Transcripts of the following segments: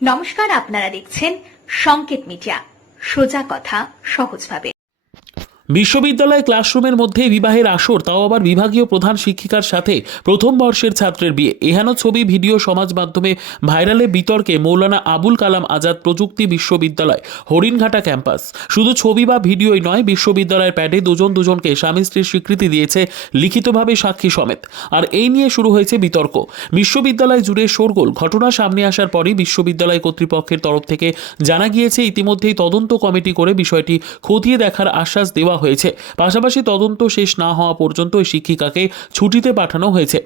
নমস্কার, আপনারা দেখছেন সংকেত মিডিয়া, সোজা কথা সহজভাবে। বিশ্ববিদ্যালয় ক্লাসরুমের মধ্যে বিবাহের আসর, তাও আবার বিভাগীয় প্রধান শিক্ষিকার সাথে প্রথম বর্ষের ছাত্রের বিয়ে। এহেন ছবি ভিডিও সমাজ মাধ্যমে ভাইরালে বিতর্কে মৌলানা আবুল কালাম আজাদ প্রযুক্তি বিশ্ববিদ্যালয় হরিণঘাটা ক্যাম্পাস। শুধু ছবি বা ভিডিওই নয়, বিশ্ববিদ্যালয়ের প্যাডে দুজনকে স্বামী স্ত্রীর স্বীকৃতি দিয়েছে লিখিতভাবে সাক্ষী সমেত। আর এই নিয়ে শুরু হয়েছে বিতর্ক। বিশ্ববিদ্যালয় জুড়ে শোরগোল। ঘটনা সামনে আসার পরই বিশ্ববিদ্যালয় কর্তৃপক্ষের তরফ থেকে জানা গিয়েছে ইতিমধ্যেই তদন্ত কমিটি করে বিষয়টি খতিয়ে দেখার আশ্বাস দেওয়া হয়েছে। পাশাপাশি তদন্ত শেষ না হওয়া পর্যন্ত ওই শিক্ষিকাকে ছুটিতে পাঠানো হয়েছে।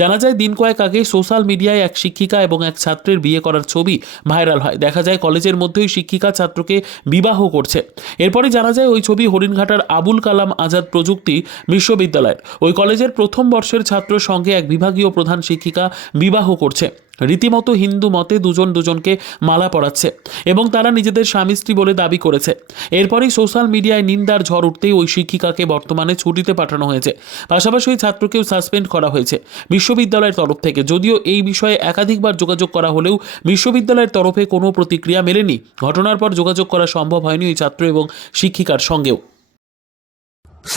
জানা যায়, দিন কয়েক আগে সোশ্যাল মিডিয়ায় এক শিক্ষিকা এবং এক ছাত্রের বিয়ে করার ছবি ভাইরাল হয়। দেখা যায় কলেজের মধ্যেই শিক্ষিকা ছাত্রকে বিবাহ করছে। এরপরে জানা যায় ওই ছবি হরিণঘাটার আবুল কালাম আজাদ প্রযুক্তি বিশ্ববিদ্যালয়ের। ওই কলেজের প্রথম বর্ষের ছাত্রের সঙ্গে এক বিভাগীয় প্রধান শিক্ষিকা বিবাহ করছে। রীতিমতো হিন্দু মতে দুজনকে মালা পরাচ্ছে এবং তারা নিজেদের স্বামী স্ত্রী বলে দাবি করেছে। এরপরই সোশ্যাল মিডিয়ায় নিন্দার ঝড় উঠতেই ওই শিক্ষিকাকে বর্তমানে ছুটিতে পাঠানো হয়েছে। পাশাপাশি ওই ছাত্রকেও সাসপেন্ড করা হয়েছে বিশ্ববিদ্যালয়ের তরফ থেকে। যদিও এই বিষয়ে একাধিকবার যোগাযোগ করা হলেও বিশ্ববিদ্যালয়ের তরফে কোনো প্রতিক্রিয়া মেলেনি। ঘটনার পর যোগাযোগ করা সম্ভব হয়নি ওই ছাত্র এবং শিক্ষিকার সঙ্গেও।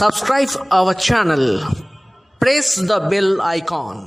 Subscribe our channel. Press the bell icon.